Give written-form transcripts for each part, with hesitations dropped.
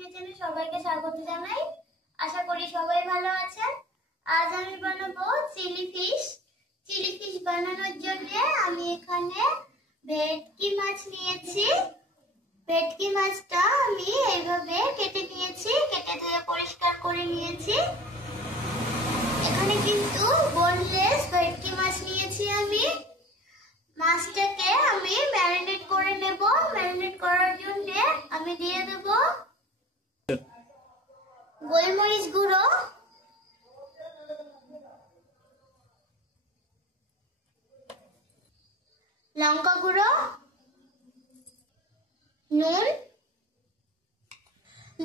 কিচেনে সবাইকে স্বাগত জানাই। আশা করি সবাই ভালো আছেন। আজ আমি বানাবো চিলি ফিশ। চিলি ফিশ বানানোর জন্য আমি এখানে ভেটকি মাছ নিয়েছি। ভেটকি মাছটা আমি এইভাবে কেটে নিয়েছি, কেটে ধুয়ে পরিষ্কার করে নিয়েছি। এখানে কিন্তু বোনলেস ভেটকি মাছ নিয়েছি আমি। মাছটাকে আমি ম্যারিনেট করে নেব। ম্যারিনেট করার জন্য আমি দিয়ে দেব গোলমরিচ গুঁড়ো, লঙ্কা গুঁড়ো, নুন,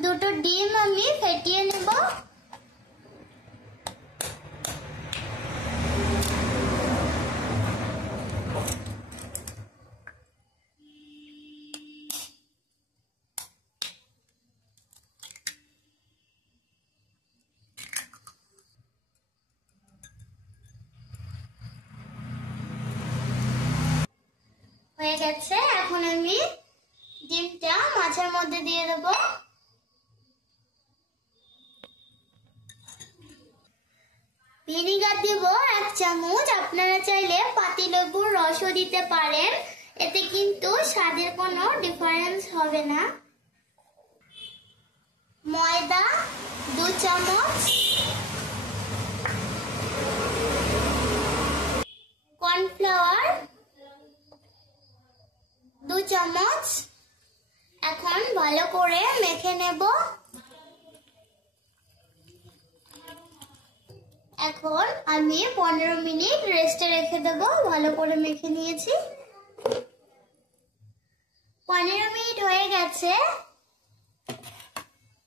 দুটো ডিম আমি ফেটিয়ে নেব। হয়ে গেছে। এখন আমি ডিমটা মাছের মধ্যে দিয়ে দেব। ভিনিগার দেব 1 চামচ। আপনারা চাইলে পাতিলেবুর রসও দিতে পারেন, এতে কিন্তু স্বাদের কোনো ডিফারেন্স হবে না। ময়দা 2 চামচ, কর্নফ্লাওয়ার 2 চামচ। এখন ভালো করে মেখে নেব। এখন আমি 15 মিনিট রেস্টে রেখে দেব। ভালো করে মেখে নিয়েছি। 15 মিনিট হয়ে গেছে।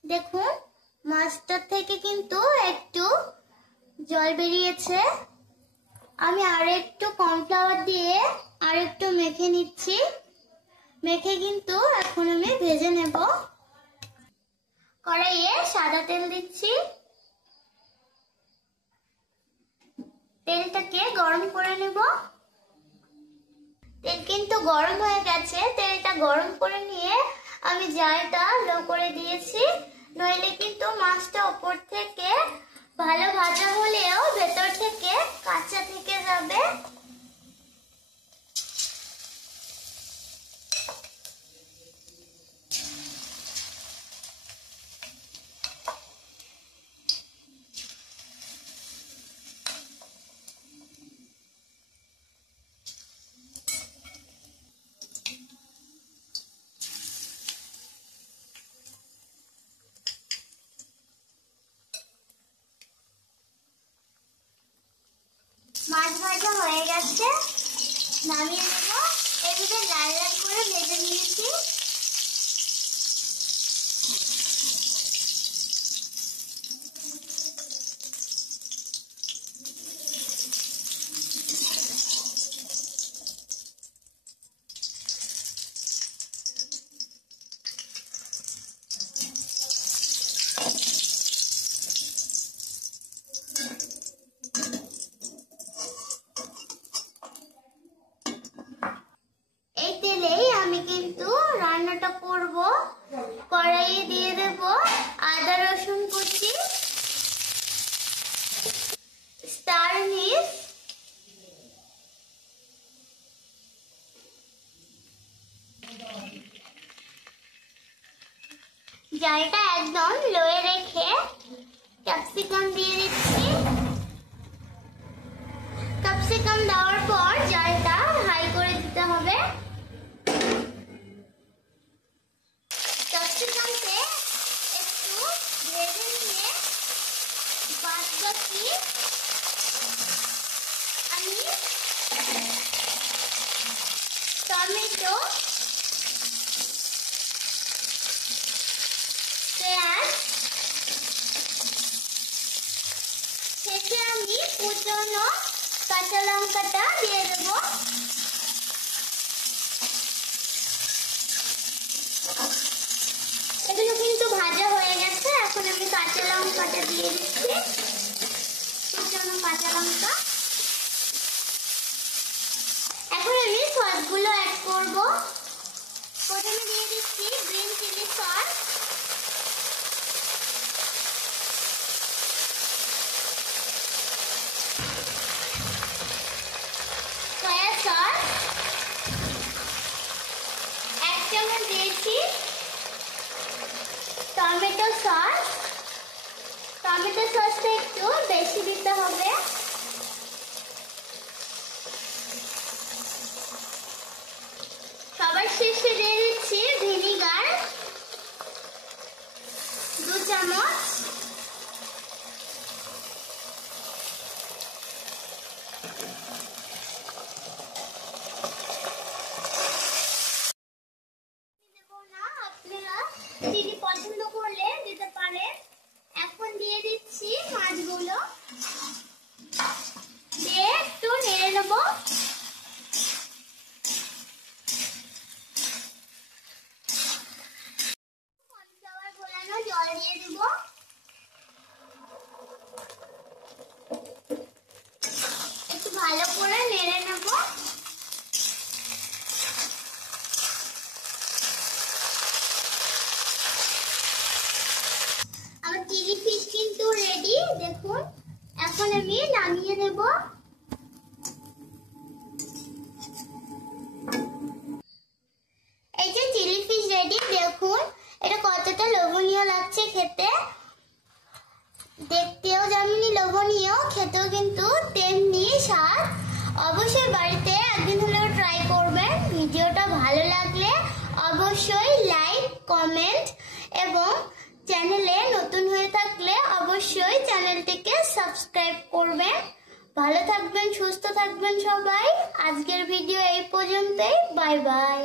দেখুন মাছটার থেকে কিন্তু একটু জল বেরিয়েছে। আমি আর একটু কর্নফ্লাওয়ার দিয়ে আর একটু মেখে নিচ্ছি। মেখে কিন্তু এখন আমি ভেজে নেব। কড়াইয়ে সাদা তেল দিচ্ছি। তেলটাকে গরম করে নেব। তেল কিন্তু গরম হয়ে গেছে। তেলটা গরম করে নিয়ে আমি জালটা লো করে দিয়েছি, নইলে কিন্তু মাছটা উপর থেকে ভালো ভাজা হলেও ভেতর থেকে কাঁচা থেকে যাবে। মাছ ভাজা হয়ে গেছে, নামিয়ে নেব। এদিকে লাল লাল করে ভেজে নিয়েছি। এই তেলেই আমি কিন্তু রান্নাটা করব। কড়াইয়ে দিয়ে দেব আদা রসুন কুচি, স্টার নিস, জালটা একদম লোয়ে রেখে ক্যাপসিকাম দিয়ে দিচ্ছি। ক্যাপসিকাম দেওয়ার পর জালটা হাই করে দিতে হবে। ক্যাপসিকামকে একটু ভেজে নিয়ে বাদবাকি আমি টমেটো, পেঁয়াজ থেকে আমি কুচনো কাঁচা লঙ্কাটা দিয়ে দেব। এগুলো কিন্তু ভাজা হয়ে গেছে। এখন আমি কাঁচা লঙ্কাটা দিয়ে দিচ্ছি, কুচনো কাঁচা লঙ্কা। এখন আমি সসগুলো অ্যাড করব। প্রথমে দিয়ে দিচ্ছি গ্রিন চিলি সস, 1 টেবিল চামচ। 2 টেবিল চামচ লঙ্কা গুঁড়ো, 1 টেবিল চামচ হলুদ গুঁড়ো, 1 টেবিল চামচ লবণ, 1 টেবিল চামচ চিনি, 1 টেবিল চামচ চিনি, 1 টেবিল চামচ টমেটো সস। টমেটো সসটা একটু বেশি দিতে হবে। সবার শেষে দিয়ে দিচ্ছি ভিনিগার 2 চামচ। আপনারা চিনি পছন্দ করলে দিতে পারেন। এখন দিয়ে দিচ্ছি মাছগুলো, দিয়ে একটু নেড়ে নেব। কর্নফ্লাওয়ার গোলানো জল দিয়ে দেব। একটু ভালো করে নেড়ে নেব। আমার চিলি ফিশ কিন্তু রেডি, দেখুন। এখন আমি নামিয়ে নেব। এই যে চিলি ফিশ রেডি, দেখুন এটা কতটা লোভনীয় লাগছে খেতে। দেখতেও যেমনি লোভনীয়, খেতেও কিন্তু তেমনি স্বাদ। অবশ্যই বাড়িতে একদিন হলেও ট্রাই করবেন। ভিডিওটা ভালো লাগলে অবশ্যই লাইক, কমেন্ট এবং চ্যানেলে নতুন হয়ে থাকলে অবশ্যই চ্যানেলটিকে সাবস্ক্রাইব করবেন। ভালো থাকবেন, সুস্থ থাকবেন সবাই। আজকের ভিডিও এই পর্যন্তই। Bye bye.